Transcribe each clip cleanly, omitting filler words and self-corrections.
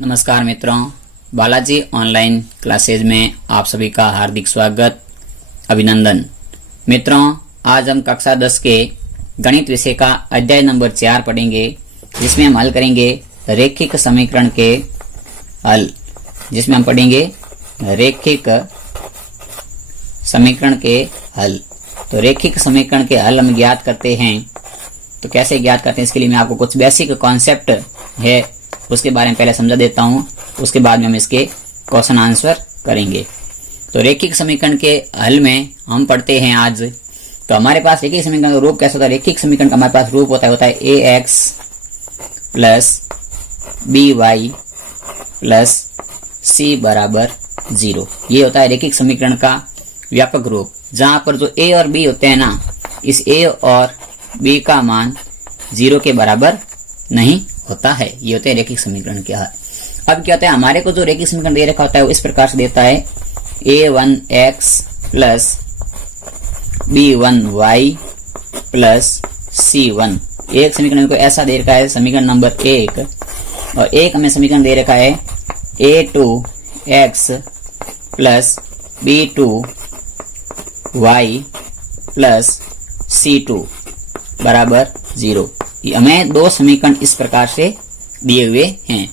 नमस्कार मित्रों, Balaji online classes में आप सभी का हार्दिक स्वागत, अभिनंदन। मित्रों, आज हम कक्षा 10 के गणित विषय का अध्याय नंबर 4 पढ़ेंगे, जिसमें हम हल करेंगे रैखिक समीकरण के हल। जिसमें हम पढ़ेंगे रैखिक समीकरण के हल। तो रैखिक समीकरण के हल हम ज्ञात करते हैं। तो कैसे ज्ञात करते हैं, इसके लिए मैं आपको कुछ बेसिक कॉन्सेप्ट है उसके बारे में पहले समझा देता हूं, उसके बाद में हम इसके क्वेश्चन आंसर करेंगे। तो रैखिक समीकरण के हल में हम पढ़ते हैं आज। तो हमारे पास रैखिक समीकरण का रूप कैसा होता है? रैखिक समीकरण का हमारे पास रूप होता है ax plus by plus c बराबर 0। ये होता है रैखिक समीकरण का व्यापक रूप, जहां पर जो a और b होते हैं ना, इस a और b का मान 0 के बराबर नहीं होता है। ये होते हैं रैखिक समीकरण के हल। अब क्या होता है, हमारे को जो रैखिक समीकरण दे रखा होता है वो इस प्रकार से देता है a1x plus b1y plus c1। एक समीकरण को ऐसा दे रखा है, समीकरण नंबर 1, और एक हमें समीकरण दे रखा है a2x plus b2y plus c2 बराबर 0। हमें दो समीकरण इस प्रकार से दिए हुए हैं।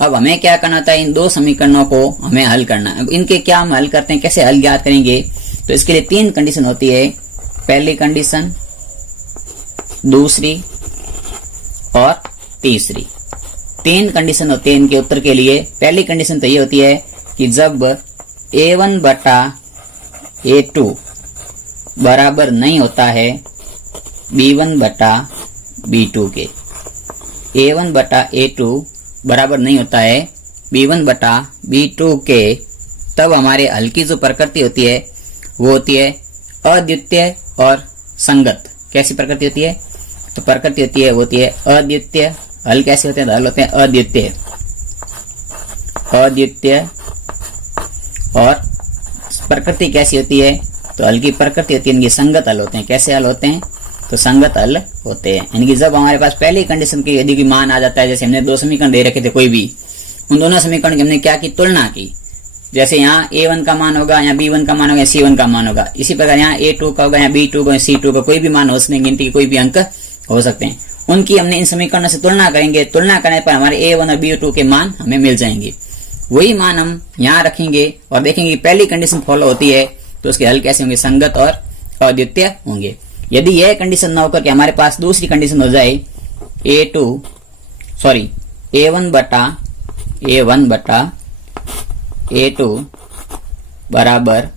अब हमें क्या करना होता है, इन दो समीकरणों को हमें हल करना है। इनके क्या हम हल करते हैं, कैसे हल ज्ञात करेंगे? तो इसके लिए 3 कंडीशन होती है। पहली कंडीशन, दूसरी और तीसरी। 3 कंडीशन होती है इनके उत्तर के लिए। पहली कंडीशन तो ये होती है कि जब a1 बटा a2 बराबर नहीं होता है b1 बटा b2 के। a1 बटा a2 बराबर नहीं होता है b1 बटा b2 के, तब हमारे हल की जो प्रकृति होती है वो होती है अद्वितीय और संगत। कैसी प्रकृति होती है? तो प्रकृति होती है वो होती है अद्वितीय। हल कैसे होते हैं? हल होते हैं अद्वितीय, अद्वितीय। और प्रकृति कैसी होती है? तो हल की प्रकृति होती है इनकी संगत हल होते हैं। कैसे हल होते हैं? तो संगत हल होते हैं। यानी कि जब हमारे पास पहली कंडीशन की यदि मान आ जाता है, जैसे हमने 2 समीकरण दे रखे थे कोई भी, उन दोनों समीकरण की हमने क्या की, तुलना की। जैसे यहाँ a1 का मान होगा, यहाँ b1 का मान होगा, c1 का मान होगा। इसी प्रकार यहाँ a2 का होगा, यहाँ b2 का, c2 का, कोई भी मान हो सकते हैं, गिनती के कोई भी अंक हो सकते हैं। उनकी हमने इन समीकरणों से तुलना करेंगे। तुलना करने पर हमारे a1 और b2 के मान हमें मिल जाएंगे। वही मान हम यहाँ रखेंगे और देखेंगे पहली कंडीशन फॉलो होती है तो उसके हल कैसे होंगे, संगत और अद्वितीय होंगे। यदि यह कंडीशन ना होकर के हमारे पास दूसरी कंडीशन हो जाए a1 बटा a2 बराबर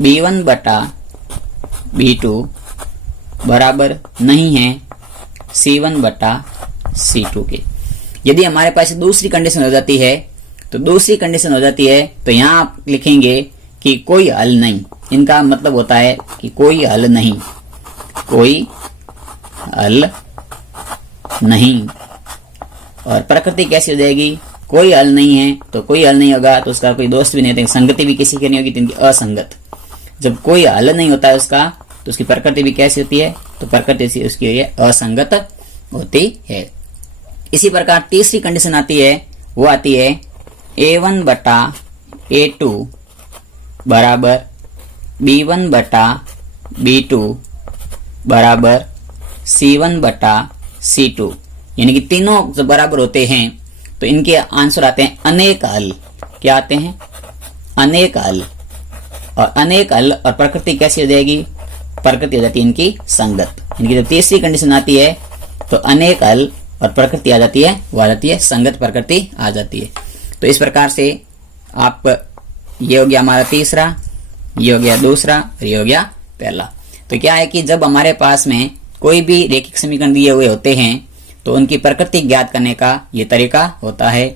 b1 बटा b2 बराबर नहीं है c1 बटा c2 के। यदि हमारे पास दूसरी कंडीशन हो जाती है, तो दूसरी कंडीशन हो जाती है तो यहां आप लिखेंगे कि कोई हल नहीं। इनका मतलब होता है कि कोई हल नहीं, कोई हल नहीं। और प्रकृति कैसी हो जाएगी? कोई हल नहीं है तो कोई हल नहीं होगा तो उसका कोई दोस्त भी नहीं होता, संगति भी किसी की नहीं होगी, तो इनकी असंगत। जब कोई हल नहीं होता है उसका, तो उसकी प्रकृति भी कैसी होती है? तो प्रकृति उसकी असंगत होती है। इसी प्रकार तीसरी कंडीशन आती है, वो आती है a1 बटा a2 बराबर b1 बटा b2 बराबर c1 बटा c2। यानी कि तीनों जब बराबर होते हैं तो इनके आंसर आते हैं अनेक हल। क्या आते हैं? अनेक हल। और अनेक हल और प्रकृति कैसी हो जाएगी? प्रकृति हो जाती है इनकी संगत। इनकी जब तीसरी कंडीशन आती है तो अनेक हल और प्रकृति आ जाती है, वो आ जाती है संगत प्रकृति आ जाती है। तो इस प्रकार से आप, ये हो गया हमारा तीसरा, ये हो गया दूसरा, और ये हो गया पहला। तो क्या है कि जब हमारे पास में कोई भी रैखिक समीकरण दिए हुए होते हैं तो उनकी प्रकृति ज्ञात करने का ये तरीका होता है।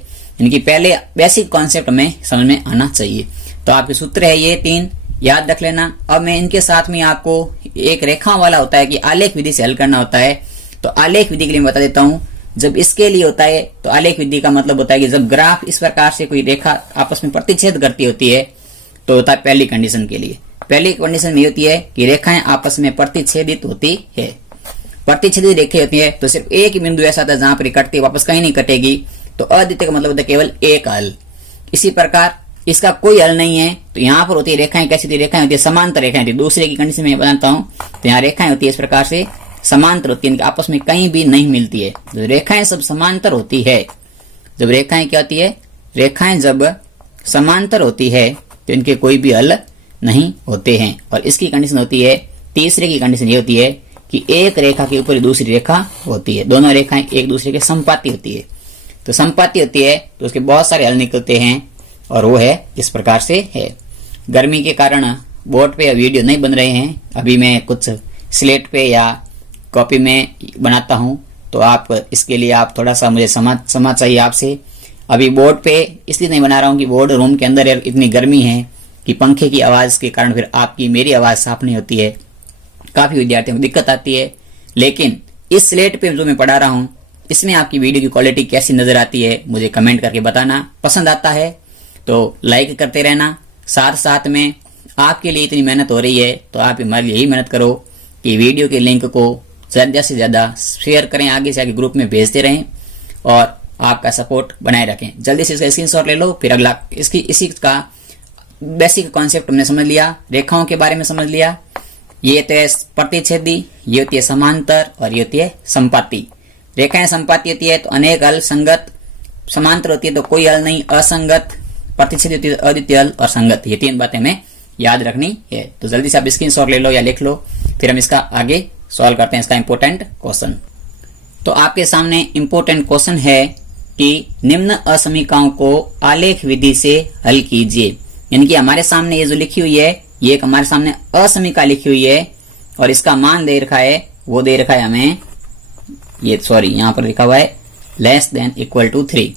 इनकी पहले बेसिक कॉन्सेप्ट में समझ में आना चाहिए। तो आपके सूत्र है ये 3, याद रख लेना। अब मैं इनके साथ में आपको एक रेखा वाला होता है कि आलेख विधि से हल करना होता है। तो आलेख विधि के लिए बता देता हूं। जब इसके लिए होता है तो आलेख विधि का मतलब होता है कि जब ग्राफ इस प्रकार से कोई रेखा आपस में प्रतिच्छेद करती होती है तो होता है पहली कंडीशन के लिए। पहली कंडीशन ये होती है कि रेखाएं आपस में प्रतिच्छेदित होती है। प्रतिच्छेदित रेखाएं होती है तो सिर्फ एक ही बिंदु ऐसा था जहां पर कटती है, वापस कहीं नहीं कटेगी, तो तो अद्वितीय का मतलब होता है केवल एक हल। इसी प्रकार इसका कोई हल नहीं है तो यहाँ पर होती है रेखाएं, कैसी होती है? रेखाएं होती है समांतर रेखाएं होती है। दूसरे की कंडीशन में बनाता हूँ तो यहाँ रेखाएं होती है इस प्रकार से समांतर होती है, आपस में कहीं भी नहीं मिलती है। जब रेखाएं सब समांतर होती है, जब रेखाएं क्या होती है? रेखाएं जब समांतर होती है तो इनके कोई भी हल नहीं होते हैं। और इसकी कंडीशन होती है, तीसरे की कंडीशन ये होती है कि एक रेखा के ऊपर दूसरी रेखा होती है, दोनों रेखाएं एक दूसरे के संपाती होती है। तो संपाती होती है तो उसके बहुत सारे हल निकलते हैं और वो है इस प्रकार से है। गर्मी के कारण बोर्ड पे वीडियो नहीं बन रहे हैं, अभी मैं कुछ स्लेट पे या कॉपी में बनाता हूं, तो आप इसके लिए आप थोड़ा सा मुझे समझ चाहिए आपसे। अभी बोर्ड पे इसलिए नहीं बना रहा हूं कि बोर्ड रूम के अंदर इतनी गर्मी है कि पंखे की आवाज के कारण फिर आपकी मेरी आवाज साफ नहीं होती है, काफी विद्यार्थियों को दिक्कत आती है। लेकिन इस स्लेट पे जो मैं पढ़ा रहा हूं इसमें आपकी वीडियो की क्वालिटी कैसी नजर आती है मुझे कमेंट करके बताना। पसंद आता है तो लाइक करते रहना। साथ साथ में आपके लिए इतनी मेहनत हो रही है तो आप हमारे लिए यही मेहनत करो कि वीडियो के लिंक को ज्यादा से ज्यादा शेयर करें, आगे से आगे ग्रुप में भेजते रहें और आपका सपोर्ट बनाए रखें। जल्दी से इसका स्क्रीनशॉट ले लो। फिर अगला इसी का बेसिक कॉन्सेप्ट हमने समझ लिया, रेखाओं के बारे में समझ लिया। ये होती है प्रतिच्छेदी, ये होती है समांतर और ये होती है संपाती। रेखाएं संपाती होती है तो अनेक हल, संगत समांतर होती है तो कोई हल नहीं, असंगत प्रतिच्छेदी होती है अद्वितीय हल और संगत। ये तीन बातें हमें याद रखनी है। तो जल्दी से आप स्क्रीनशॉट ले लो या लिख लो, फिर हम इसका आगे सॉल्व करते हैं इसका इंपोर्टेंट क्वेश्चन। तो आपके सामने इंपोर्टेंट क्वेश्चन है कि निम्न असमीकाओं को आलेख विधि से हल कीजिए। यानी कि हमारे सामने ये जो लिखी हुई है ये एक हमारे सामने असमीका लिखी हुई है और इसका मान दे रखा है, वो दे रखा है हमें ये यहाँ पर लिखा हुआ है लेस देन इक्वल टू 3।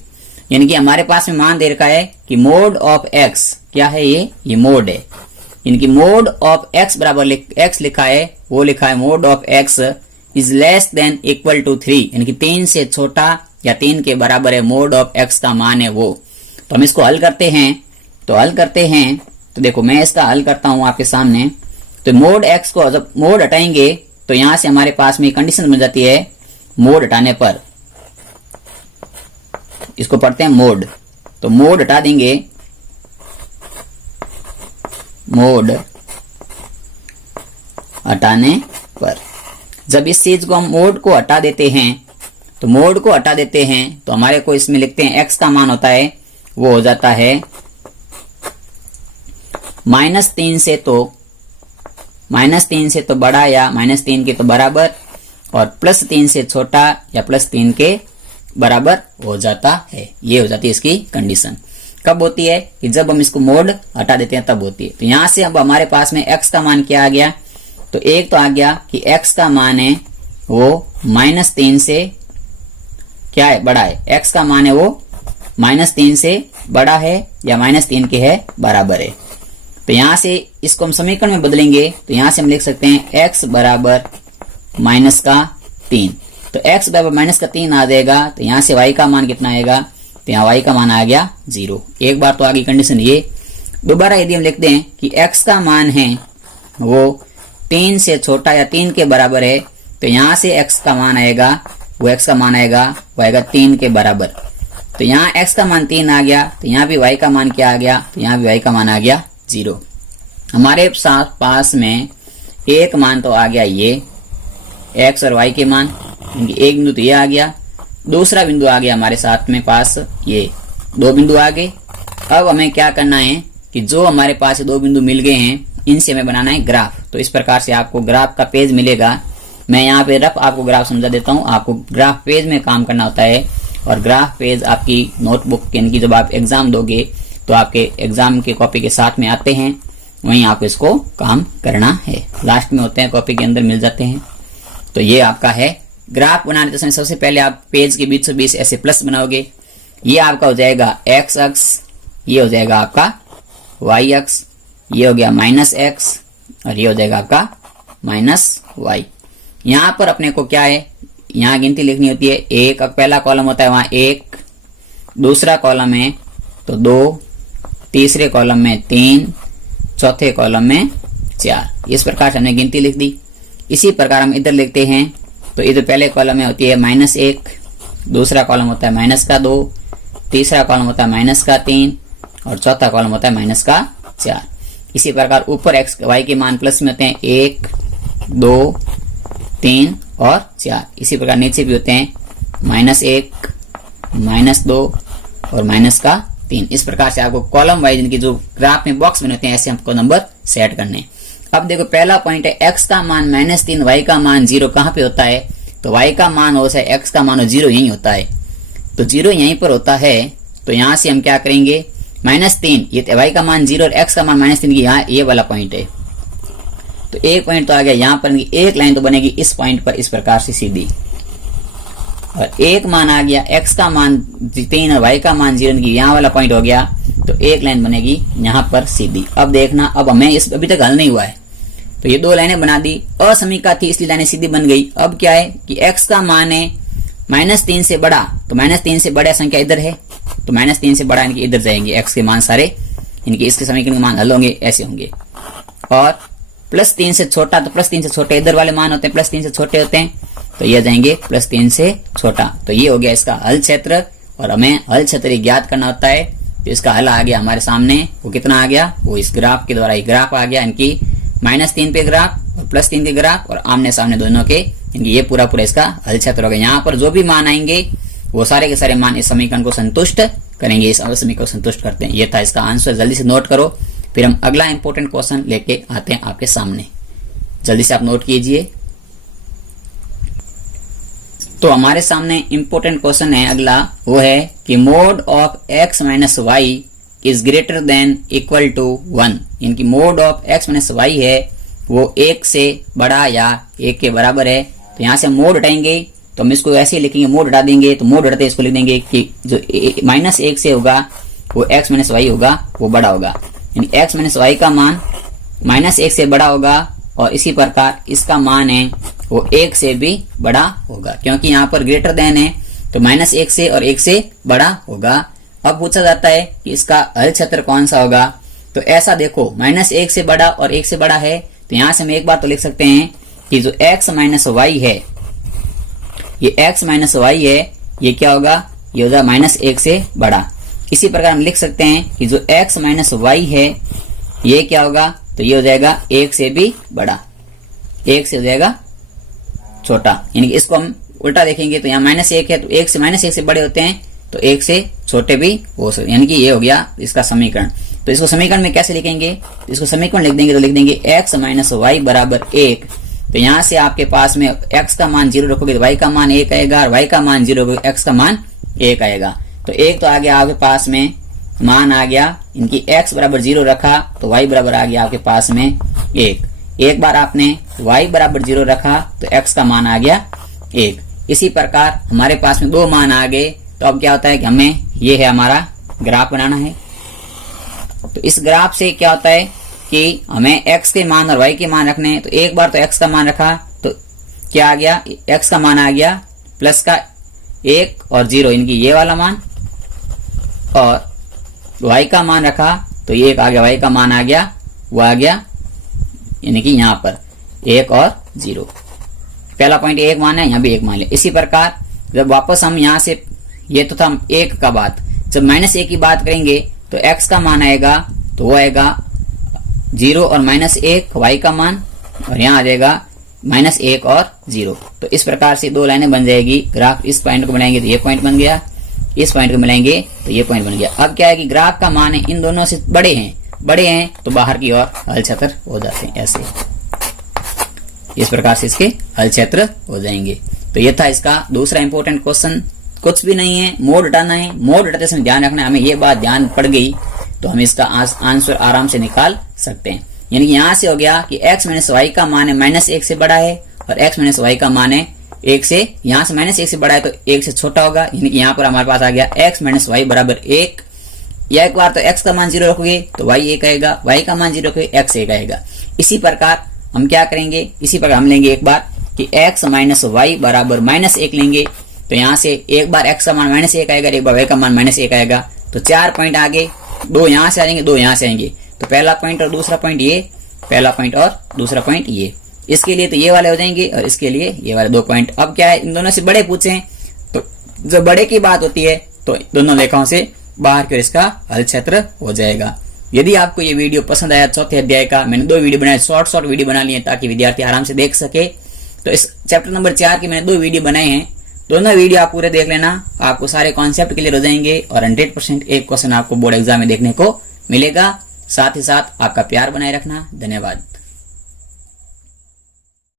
यानी कि हमारे पास में मान दे रखा है कि मोड ऑफ एक्स क्या है? ये मोड है। यानी कि मोड ऑफ एक्स बराबर एक्स लिखा है, वो लिखा है mod of x is less than equal to 3, यानी कि 3 से छोटा या 3 के बराबर है मोड ऑफ एक्स का मान है वो। तो हम इसको हल करते हैं। तो देखो मैं इसका हल करता हूं आपके सामने। तो मोड एक्स को जब मोड हटाएंगे तो यहां से हमारे पास में कंडीशन बन जाती है, मोड हटाने पर इसको पढ़ते हैं मोड। तो मोड हटा देंगे, मोड हटाने पर जब इस चीज को हम मोड को हटा देते हैं तो हमारे को इसमें लिखते हैं एक्स का मान होता है वो हो जाता है -3 से तो बड़ा या -3 के तो बराबर और +3 से छोटा या +3 के बराबर हो जाता है। ये हो जाती है इसकी कंडीशन। कब होती है? कि जब हम इसको मोड हटा देते हैं तब होती है। तो यहां से अब हमारे पास में x का मान क्या आ गया? तो एक तो आ गया कि x का मान है वो -3 से क्या है? बड़ा है। x का मान है वो -3 से बड़ा है या -3 के है बराबर है। तो यहां से इसको हम समीकरण में बदलेंगे तो यहां से हम लिख सकते हैं x बराबर -3। तो x बराबर -3 आ जाएगा। तो यहां से y का मान कितना आएगा? तो यहाँ y का मान आ गया 0। एक बार तो आ गई कंडीशन ये। दोबारा यदि हम लिखते हैं कि x का मान है वो 3 से छोटा या 3 के बराबर है तो यहां से x का मान आएगा वो 3 के बराबर। तो यहाँ x का मान 3 आ गया तो यहाँ भी y का मान क्या आ गया? तो यहाँ भी y का मान आ गया 0। हमारे साथ पास में एक मान तो आ गया ये x और y के मान, एक बिंदु तो ये आ गया, दूसरा बिंदु आ गया हमारे साथ में पास ये 2 बिंदु आ गए। अब हमें क्या करना है कि जो हमारे पास 2 बिंदु मिल गए हैं इनसे हमें बनाना है ग्राफ। तो इस प्रकार से आपको ग्राफ का पेज मिलेगा। मैं यहाँ पे रफ आपको ग्राफ समझा देता हूँ। आपको ग्राफ पेज में काम करना होता है और ग्राफ पेज आपकी नोटबुक यानी कि जब आप एग्जाम दोगे तो आपके एग्जाम के कॉपी के साथ में आते हैं, वहीं आप इसको काम करना है। लास्ट में होते हैं, कॉपी के अंदर मिल जाते हैं। तो ये आपका है ग्राफ बनाने के समय सबसे पहले आप पेज के बीचों बीच ऐसे प्लस बनाओगे। ये आपका हो जाएगा x अक्ष, ये हो जाएगा आपका y अक्ष, ये हो गया -x और ये हो जाएगा आपका -y। यहाँ पर अपने को क्या है, यहाँ गिनती लिखनी होती है। एक पहला कॉलम होता है वहां 1, दूसरा कॉलम है तो 2, तीसरे कॉलम में 3, चौथे कॉलम में 4। इस प्रकार से हमने गिनती लिख दी। इसी प्रकार हम इधर लिखते हैं तो इधर पहले कॉलम में होती है -1, दूसरा कॉलम होता है -2, तीसरा कॉलम होता है माइनस का 3 और चौथा कॉलम होता है माइनस का 4। इसी प्रकार ऊपर एक्स वाई के मान प्लस में होते हैं 1, 2, 3 और 4। इसी प्रकार नीचे भी होते हैं -1, -2 और माइनस का 3। इस प्रकार से आपको कॉलम वाइज इनकी जो ग्राफ में बॉक्स बनते हैं ऐसे हमको नंबर सेट करने। अब देखो पहला पॉइंट है x का मान -3, y का मान 0 कहाँ पे होता है? तो y का मान हो चाहे x का मान हो 0 यही होता है। तो 0 यहीं पर होता है। तो यहां से हम क्या करेंगे, -3 ये y का मान 0 और x का मान -3 की यहाँ ये वाला पॉइंट है। तो एक पॉइंट तो आ गया यहाँ पर, एक लाइन तो बनेगी इस पॉइंट पर इस प्रकार से सीधी, और एक मान आ गया x का मान 3 और y का मान 0 की यहाँ वाला पॉइंट हो गया। तो एक लाइन बनेगी यहाँ पर सीधी। अब देखना, अब हमें इस अभी तक हल नहीं हुआ है तो ये 2 लाइनें बना दी, असमीका थी इसलिए लाइनें सीधी बन गई। अब क्या है कि x का मान है -3 से बड़ा, तो -3 से बड़ा संख्या इधर है, तो -3 से बड़ा इनके इधर जाएंगे x के मान सारे, इनके इसके समीकरण के मान हल होंगे ऐसे होंगे। और +3 से छोटा, तो +3 से छोटे इधर वाले मान होते हैं, +3 से छोटे होते हैं, तो ये जाएंगे +3 से छोटा। तो ये हो गया इसका हल क्षेत्र, और हमें हल क्षेत्र ज्ञात करना होता है। तो इसका हल आ गया हमारे सामने, वो कितना आ गया, वो इस ग्राफ के द्वारा ही ग्राफ आ गया इनकी -3 पे ग्राफ और +3 के ग्राफ, और आमने सामने दोनों के इनकी ये पूरा इसका हल क्षेत्र हो गया। यहाँ पर जो भी मान आएंगे वो सारे के सारे मान इस समीकरण को संतुष्ट करेंगे, इस समीकरण को संतुष्ट करते हैं। ये था इसका आंसर, जल्दी से नोट करो, फिर हम अगला इंपॉर्टेंट क्वेश्चन लेके आते हैं आपके सामने। जल्दी से आप नोट कीजिए। तो हमारे सामने इंपॉर्टेंट क्वेश्चन है अगला, वो है कि mod of x minus y is greater than equal to 1। इनकी mod of x minus y है वो 1 से बड़ा या 1 के बराबर है। तो यहां से हम मोड हटाएंगे, तो हम इसको ऐसे लिखेंगे, मोड हटा देंगे तो मोड हटाते इसको लिख देंगे कि जो -1 से होगा वो x माइनस वाई होगा वो बड़ा होगा, यानी x माइनस वाई का मान -1 से बड़ा होगा, और इसी प्रकार इसका मान है वो 1 से भी बड़ा होगा, क्योंकि यहाँ पर ग्रेटर देन है तो -1 से और 1 से बड़ा होगा। अब पूछा जाता है कि इसका हल क्षेत्र कौन सा होगा। तो ऐसा देखो, -1 से बड़ा और 1 से बड़ा है, तो यहां से हम एक बार तो लिख सकते हैं कि जो x माइनस वाई है, ये x माइनस वाई है, ये क्या होगा, ये होगा -1 से बड़ा। इसी प्रकार हम लिख सकते हैं कि जो x माइनस वाई है ये क्या होगा, तो ये हो जाएगा 1 से भी बड़ा, 1 से हो जाएगा छोटा। यानी कि इसको हम उल्टा देखेंगे तो यहाँ -1 है, तो 1 से बड़े होते हैं, तो 1 से छोटे भी हो सकते, यानी कि ये हो गया इसका समीकरण। तो इसको समीकरण में कैसे लिखेंगे, तो इसको समीकरण लिख देंगे तो लिख देंगे x माइनस वाई बराबर 1। तो यहाँ से आपके पास में x का मान 0 रखोगे तो y का मान 1 आएगा, और y का मान 0 रखोगे x का मान 1 आएगा। तो 1 तो आ गया आपके पास में, मान आ गया इनकी x बराबर 0 रखा तो y बराबर आ गया आपके पास में 1। एक बार आपने y बराबर 0 रखा तो x का मान आ गया 1। इसी प्रकार हमारे पास में 2 मान आ गए, तो अब क्या होता है कि हमें ये है हमारा ग्राफ बनाना है। तो इस ग्राफ से क्या होता है कि हमें x के मान और y के मान रखने हैं। तो एक बार तो x का मान रखा तो क्या आ गया, x का मान आ गया प्लस का 1 और 0 इनकी ये वाला मान, और y का मान रखा तो ये एक आ गया, y का मान आ गया वो आ गया यानी कि यहाँ पर 1 और 0। पहला पॉइंट 1 मान है, यहाँ भी 1 मान ले। इसी प्रकार जब वापस हम यहाँ से, ये तो था 1 का बात, जब -1 की बात करेंगे तो x का मान आएगा तो वो आएगा 0 और -1 y का मान, और यहाँ आ जाएगा -1 और 0। तो इस प्रकार से 2 लाइनें बन जाएगी। ग्राफ इस पॉइंट को मिलाएंगे तो ये पॉइंट बन गया, इस पॉइंट को मिलाएंगे तो ये पॉइंट बन गया। अब क्या है कि ग्राफ का मान है इन दोनों से बड़े हैं तो बाहर की ओर हल क्षेत्र हो जाते हैं, ऐसे इस प्रकार से इसके हल क्षेत्र हो जाएंगे। तो ये था इसका दूसरा इंपॉर्टेंट क्वेश्चन। कुछ भी नहीं है, मोड हटाना है। मोड हटाते समय ध्यान रखना है, हमें ये बात ध्यान पड़ गई तो हम इसका आंसर आराम से निकाल सकते हैं। यानी कि यहाँ से हो गया कि x माइनस वाई का मान है -1 से बड़ा है, और x माइनस वाई का मान है 1 से, यहाँ से -1 से बड़ा है तो 1 से छोटा होगा। यानी कि यहाँ पर हमारे पास आ गया x माइनस वाई बराबर 1। या एक बार तो x का मान 0 रखोगे तो y 1 आएगा, y का मान 0 रखोगे x 1 आएगा। इसी प्रकार हम क्या करेंगे, इसी प्रकार हम लेंगे एक बार कि x माइनस वाई बराबर -1 लेंगे, तो यहाँ से एक बार x का मान -1 आएगा, एक बार y का मान -1 आएगा। तो 4 पॉइंट आगे, 2 यहाँ से आएंगे, 2 यहाँ से आएंगे। तो पहला पॉइंट और दूसरा पॉइंट ये, पहला पॉइंट और दूसरा पॉइंट ये। इसके लिए तो ये वाले हो जाएंगे और इसके लिए ये वाले 2 पॉइंट। अब क्या है, इन दोनों से बड़े पूछे, तो जो बड़े की बात होती है तो दोनों लेखाओं से बाहर की ओर इसका हल क्षेत्र हो जाएगा। यदि आपको ये वीडियो पसंद आया, चौथे अध्याय का मैंने 2 वीडियो बनाए, शॉर्ट वीडियो बना लिए ताकि विद्यार्थी आराम से देख सके। तो इस चैप्टर नंबर 4 की मैंने 2 वीडियो बनाए हैं, दोनों वीडियो आप पूरे देख लेना, आपको सारे कॉन्सेप्ट क्लियर हो जाएंगे और 100% एक क्वेश्चन आपको बोर्ड एग्जाम में देखने को मिलेगा। साथ ही साथ आपका प्यार बनाए रखना। धन्यवाद।